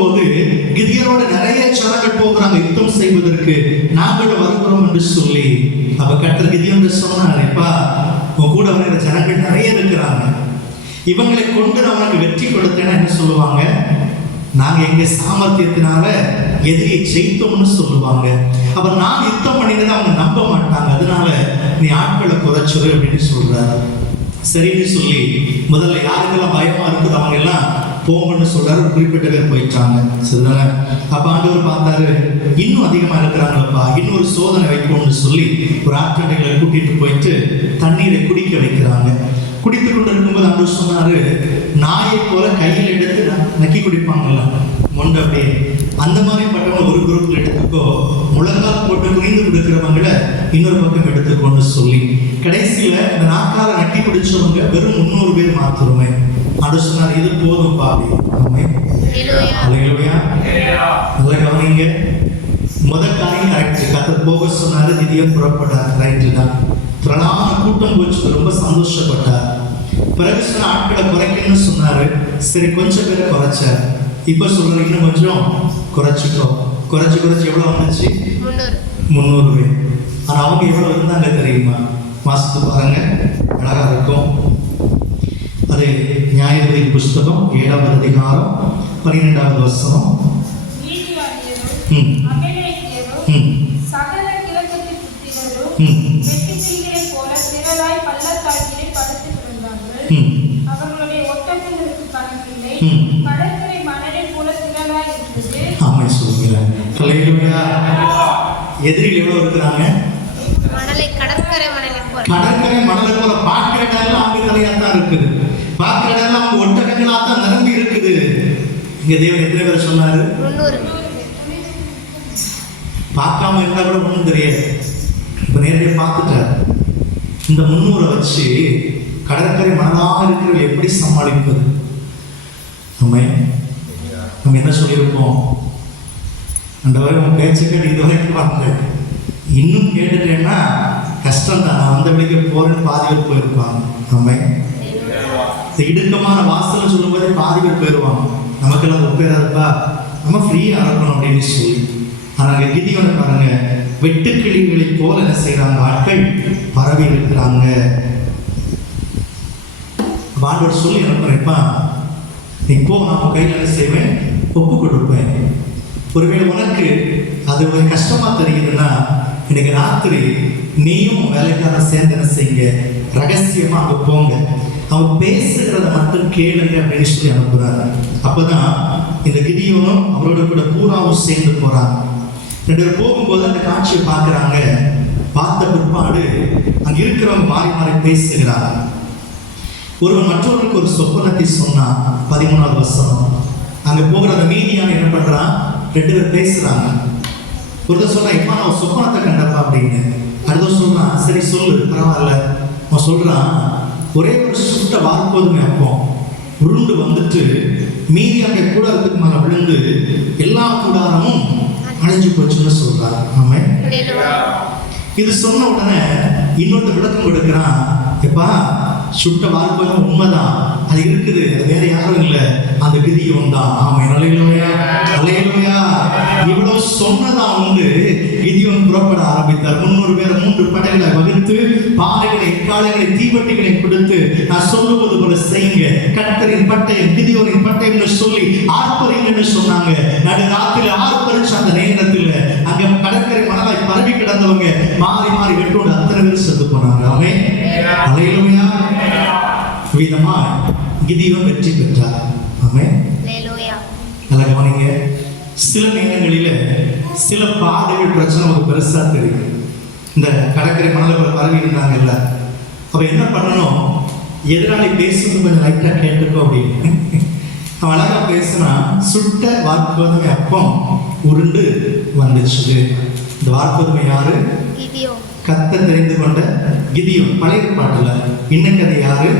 போகும்போது கிதியோனோட நிறைய ஜனங்கள் போகிறாங்க யுத்தம் செய்வதற்கு, நாங்களும் வருகிறோம் என்று சொல்லி. அப்ப கர்த்தர் கிதியோன் சொன்னார், எப்பா உன் கூட வருகிற ஜனங்கள் நிறைய இருக்கிறாங்க, இவங்களை கொண்டு நான் உனக்கு வெற்றி கொடுத்தேன்னா என்ன சொல்லுவாங்க? நாங்க எங்க சாமர்த்தியத்தினால எதிரியை ஜெயித்தோம்னு சொல்லுவாங்க. அப்ப நான் யுத்தம் பண்ணினதை அவங்க நம்ப மாட்டாங்க, அதனால நீ ஆட்களை குறைச்சிரு அப்படின்னு சொல்றாரு. சரின்னு சொல்லி முதல்ல யாருக்கெல்லாம் பயமா இருக்குது அவங்க எல்லாம் போங்கன்னு சொல்றாரு. குறிப்பிட்ட பேர் போயிட்டாங்க. சரிதானே? அப்ப ஆண்டவர் பார்த்தாரு, இன்னும் அதிகமா இருக்கிறாங்களப்பா, இன்னொரு சோதனை வைப்போம்னு சொல்லி ஒரு ஆட்கண்டைகளை கூட்டிட்டு போயிட்டு தண்ணீரை குடிக்க வைக்கிறாங்க. குடித்து கொண்டு இருக்கும்போது ஆண்டவர் சொன்னாரு, நாயை போல கையில் எடுத்து நக்கி குடிப்பாங்கல்ல மொண்டை, அப்படியே அந்த மாதிரி பட்டவங்க ஒரு குரூப்ல எடுத்துக்கோ, முழங்கால் போட்டு குனிந்து கொடுக்கிறவங்களை இன்னொரு பக்கம் எடுத்துக்கோன்னு சொல்லி கடைசியில இந்த நாக்கால நக்கி குடிச்சவங்க வெறும் 300 பேர் மாத்திரமே. ஆண்டவர் சொன்னார், இது போதும் பாவி. நல்லா கவனிங்க. முதல் காரியம் கரெக்ட், கர்த்தர் போக சொன்னாரு, திடீர்னு புறப்பட்டார். ரைட்டு தான். திரளான கூட்டம் போச்சு, ரொம்ப சந்தோஷப்பட்டார். பிறகு சொன்ன ஆட்களை குறைக்கணும்னு சொன்னாரு. சரி, கொஞ்சம் பேரை குறைச்சார். இப்ப சொல்ற இன்னும் கொஞ்சம் குறைச்சிக்கோ. குறைச்சு எவ்வளவு வந்துச்சு? 300 பேர். ஆனா அவங்க எவ்வளவு இருந்தாங்க தெரியுமா? வாசித்து பாருங்க, அழகா இருக்கும். அது நியாயாதிபதி புஸ்தகம் 7ஆம் அதிகாரம் 12ஆவது வசனம். எதிரிகள் எவ்வளவு இருக்கிறாங்க? கடற்கரை மணலை போல பார்க்கிற இடம் அவங்க கரையா தான் இருக்குது, பார்க்கிற இடம் அவங்க ஒட்டகங்களா தான் நிரம்பி இருக்குது. இங்க தேவன் எத்தனை பேர் சொன்னாரு? பார்க்காம இருந்தா கூட ஒண்ணும் தெரியாது. இப்ப நேரடியாக பார்த்துட்டார். இந்த 300 வச்சு கடற்கரை மணலாக இருக்கிறவர்கள் எப்படி சமாளிப்பது? நம்ம என்ன சொல்லியிருப்போம்? ஆண்டவரே உன் பேச்சு கேட்டு இதுவரைக்கும் வாங்க, இன்னும் கேட்டுட்டேன்னா கஷ்டம் தான், நான் வந்த வழிக்கு போறேன்னு பாதி பேர் போயிருப்பாங்க. நம்ம இடுக்கமான வாசல் சொல்லும் போதே பாதி பேர் போயிடுவாங்க. நமக்கெல்லாம் ஒப்பேராதுப்பா, நம்ம ஃப்ரீயா இருக்கணும் அப்படின்னு சொல்லி. ஆனா கிதியோனை பாருங்க, வெட்டுக்கிளிகளை போல என்ன செய்யறாங்க? ஆட்கள் பரவி இருக்கிறாங்க. ஆண்டவர் சொல்லி அனுப்புறேன்ப்பா, நீ போ, நான் கையில் என்ன செய்வேன்? ஒப்பு கொடுப்பேன். ஒருவேளை உனக்கு அது ஒரு கஷ்டமா தெரியுதுன்னா இன்னைக்கு ராத்திரி நீயும் வேலைக்காரன் சேர்ந்து என்ன செய்யுங்க? ரகசியமா அங்க போங்க, அவங்க பேசுகிறத மட்டும் கேளுங்க அப்படின்னு சொல்லி அனுப்புறாங்க. அப்பதான் இந்த கிதியோனும் அவரோட கூட பூராவும் சேர்ந்து போறாங்க. 2 பேர் போகும்போது அந்த காட்சியை பார்க்குறாங்க. பார்த்த பிற்பாடு அங்க இருக்கிறவங்க மாறி மாறி பேசுகிறாங்க. ஒருவன் மற்றவர்களுக்கு ஒரு சொப்பனத்தை சொன்னான். 13ஆவது வசனம். அங்க போகிற அந்த மீதியான என்ன பண்றான்? 2 பேர் பேசுறாங்க. ஒருத்தர் சொல்றான், எப்பா நான் சொப்பனத்தை கண்டப்பா அப்படின்னு. அடுத்த சொல்றான், சரி சொல்லு, பரவாயில்ல. அவன் சொல்றான், ஒரே ஒரு சுட்ட வார்ப்போதுமே அப்போ உருண்டு வந்துட்டு மீதியான கூடாரத்துக்கு மேல விழுந்து எல்லா கூடாரமும் அழிஞ்சு போச்சுன்னு சொல்றாரு. ஆமா, இது சொன்ன உடனே இன்னொருத்த விளக்கம் கொடுக்கிறான், எப்பா சுட்ட வார்ப்பதும் உண்மைதான், அது இருக்குது, அது வேற யாரும் இல்லை, அந்த கிதியோன் தான். ஆமா, அல்லேலூயா அல்லேலூயா. இவ்வளவு சொன்னதான் உண்டு. கிதியோன் புறப்பட ஆரம்பித்தார். 300 பேர் 3 படைகளை வகுத்து பாறைகளை, காளைகளை, தீவட்டிகளை கொடுத்து, நான் சொல்லுவது போல செய்யுங்க, கர்த்தரின் பட்டயம், கிதியோனின் பட்டயம்னு சொல்லி ஆர்ப்பரிங்கன்னு சொன்னாங்க. நடு ராத்திரில ஆர்ப்பரிச்ச அந்த நேரத்தில் அங்க கடற்கரை மணலாய் பரவி கிடந்தவங்க மாறி மாறி வெட்டோடு அத்தனை பேர் செத்து போனாங்க. ஆமென் அல்லேலூயா. விதமா கிதியோன் வெற்றி பெற்றார். ஆமென் அல்லேலூயா. நல்லா கவனிங்க. சில நேரங்களில சில பாதைகள் பிரச்சனை ஒரு பெருசா தெரியும். இந்த கடற்கரை மணல பரவி இருந்தாங்கல்ல, அப்ப என்ன பண்ணணும்? எதிராளி பேசுறது கொஞ்சம் லைட்டா கேட்டுக்கோ அப்படின்னு. அவன் அழகா பேசினா சுட்ட வார்க்கோதுமை அப்பம் உருண்டு வந்துச்சு. இந்த வார்க்கோதுமை யாரு? கத்த தெரிந்து கொண்ட கிதியோன். பழைய பாட்டுல இன்னைக்கு அது யாரு?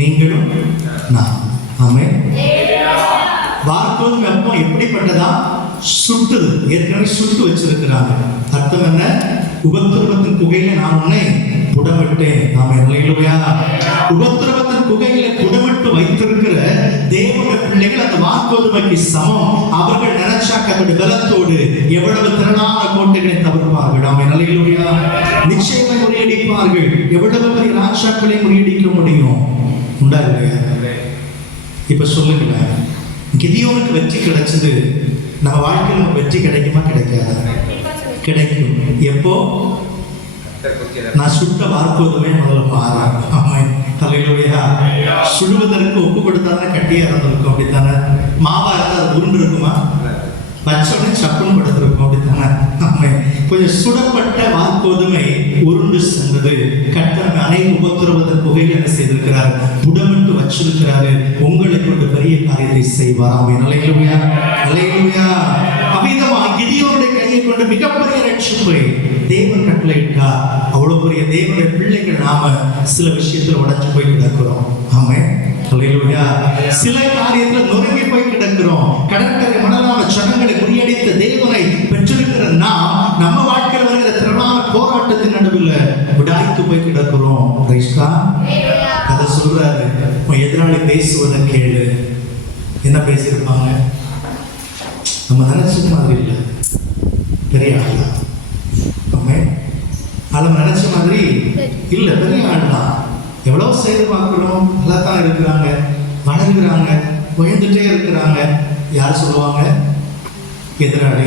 நீங்களும் நான். ஆமென். வார்க்கோதுமை அப்பம் எப்படிப்பட்டதா? சுட்டுது. ஏற்கனவே சுட்டு வச்சிருக்கிறாங்க. அர்த்தம் என்ன? உபத்திரவத்தின் புகையில நான் உன்னை புடமிட்டேன். ஆமென். அல்லேலூயா. உபத்திரவத்தின் குகையில புடமிட்டு வைத்திருக்கிற தேவனுடைய பிள்ளைகள் அந்த வார்கோதுமைக்கு சமம். அவர்கள் நினைச்சாக்க அந்த பலத்தோடு எவ்வளவு திரளான கோட்டைகளை தவிர்ப்பார்கள். ஆமென். அல்லேலூயா. நிச்சயமாக முறியடிப்பார்கள். எவ்வளவு பெரிய ராஜாக்களை முறியடிக்க முடியும்? உண்டா இல்லையா? இப்ப சொல்லுங்களேன், கிதியோனுக்கு வெற்றி கிடைச்சது, நம்ம வாழ்க்கையில் நமக்கு வெற்றி கிடைக்குமா கிடைக்காதா? கிடைக்கும். எப்போ? நான் சுட்ட வார்கோதுமை முதல்ல மாறான். ஆமென். அல்லேலூயா. சுடுவதற்கு ஒப்பு கொடுத்தாதானே கட்டியா இருந்திருக்கும், அப்படித்தானே? மாவா இருந்தா அது உருண்டு இருக்குமா? பச்சோடனே சப்புன்னு படுத்திருக்கும், அப்படித்தானே? ஆமென். கொஞ்சம் சுடப்பட்ட வார்கோதுமை உருண்டு சென்றது. கர்த்தர் அனைத்து உபத்திரவத்தின் புகையில் என்ன செய்திருக்கிறார்? புடமிட்டு வச்சிருக்கிறாரு. உங்களை கொண்டு பெரிய காரியத்தை செய்வார். ஆமென். அல்லேலூயா. அல்லேலூயா. அவ்விதமா கிதியோனுடைய கையை கொண்டு மிகப்பெரிய ரட்சிப்பை தேவன் கட்டளையிட்டார். அவ்வளவு பெரிய தேவனுடைய பிள்ளைகள் நாம சில விஷயத்துல உடைஞ்சு போய் கிடக்கிறோம். ஆமென். அல்லேலூயா. சில காரியத்துல நொறுங்கி போய் கிடக்கிறோம். கடற்கரை மணலான ஜனங்களை முறியடித்த தேவனை பெற்றிருக்கிற நாம் நம்ம வாழ்க்கையில் வருகிற திரளான போராட்டத்தின் நடுவில் விடாய்த்து போய் கிடக்கிறோம். அதை சொல்றாரு, எதிராளி பேசுவதை கேளு. என்ன பேசியிருப்பாங்க? நம்ம நினைச்ச மாதிரி இல்லை, பெரிய ஆள் தான். நம்ம நினைச்ச மாதிரி இல்ல, பெரிய ஆள் தான். எவ்வளவு செய்து பார்க்கிறோம், நல்லா தான் இருக்கிறாங்க, வளர்கிறாங்க, உயர்ந்துட்டே இருக்கிறாங்க. யார் சொல்லுவாங்க? எதிராளி.